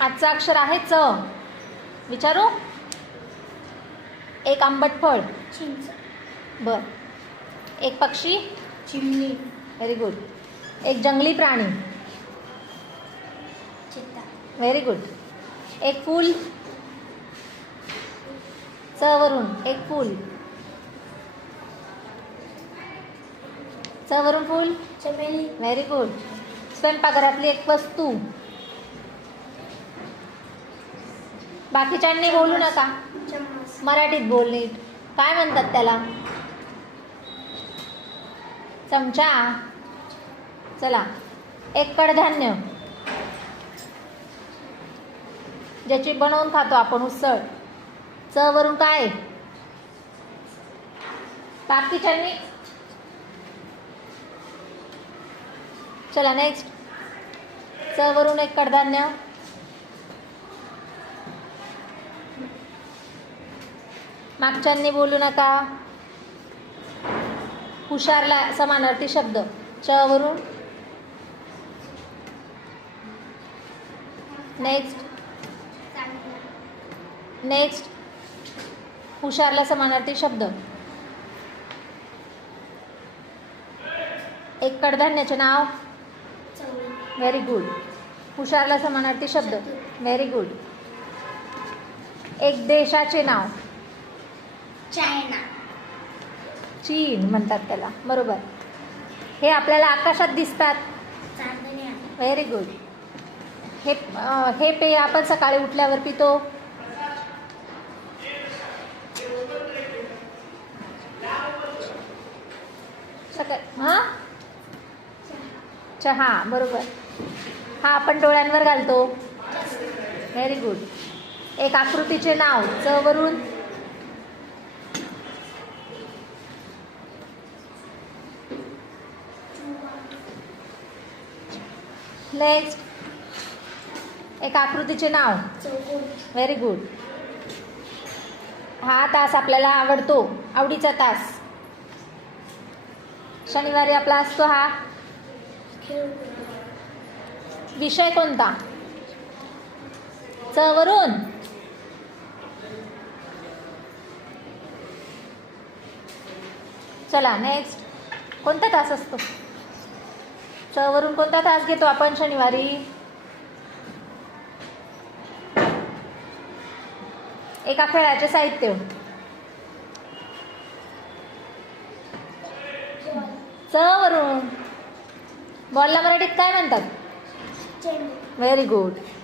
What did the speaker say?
आजचं अक्षर आहे च. विचारू. एक आंबट फळ. चिंच. बर. एक पक्षी. चिमणी. Very good. एक जंगली प्राणी. चित्ता. Very good. एक फूल. च वरून एक फूल. च वरून फूल. चमेली. Very good. स्वयंपाकघरातली एक वस्तू. बाकीच्यांनी बोलू नका, चम्मच. मराठीत बोल नीट. काय म्हणतात त्याला? चमचा. चला. एक कडधान्य ज्याची बनवून खातो आपण उसळ. च वरून काय? बाकीच्यांनी. चला नेक्स्ट. च वरून एक कडधान्य. मागच्यांनी बोलू नका. हुशारला समानार्थी शब्द. च वरून. नेक्स्ट. नेक्स्ट. हुशारला समानार्थी शब्द. एक कडधान्याचे नाव. चवळी. Very good. हुशारला समानार्थी शब्द. Very good. एक देशाचे नाव. चायना. चीन म्हणतात त्याला. बरोबर. हे आपल्याला आकाशात दिसतात. चांदण्या. Very good. हे पेय आपण सकाळी उठल्यावर पितो. हां, चहा. बरोबर. हा आपण डोळ्यांवर घालतो. Very good. एक आकृतीचे नाव. च वरून. नेक्स्ट. एक आकृतीचे नाव. चौकोन. Very good. हा तास आपल्याला आवडतो. आवडीचा तास. शनिवारी आपला असतो हा. खेळ. विषय कोणता? च वरून. चला नेक्स्ट. कोणता तास असतो? च वरून कोणता तास घेतो आपण शनिवारी? एका खेळाचे साहित्य. च वरून. बॉलला मराठीत काय म्हणतात? चेंडू. Very good.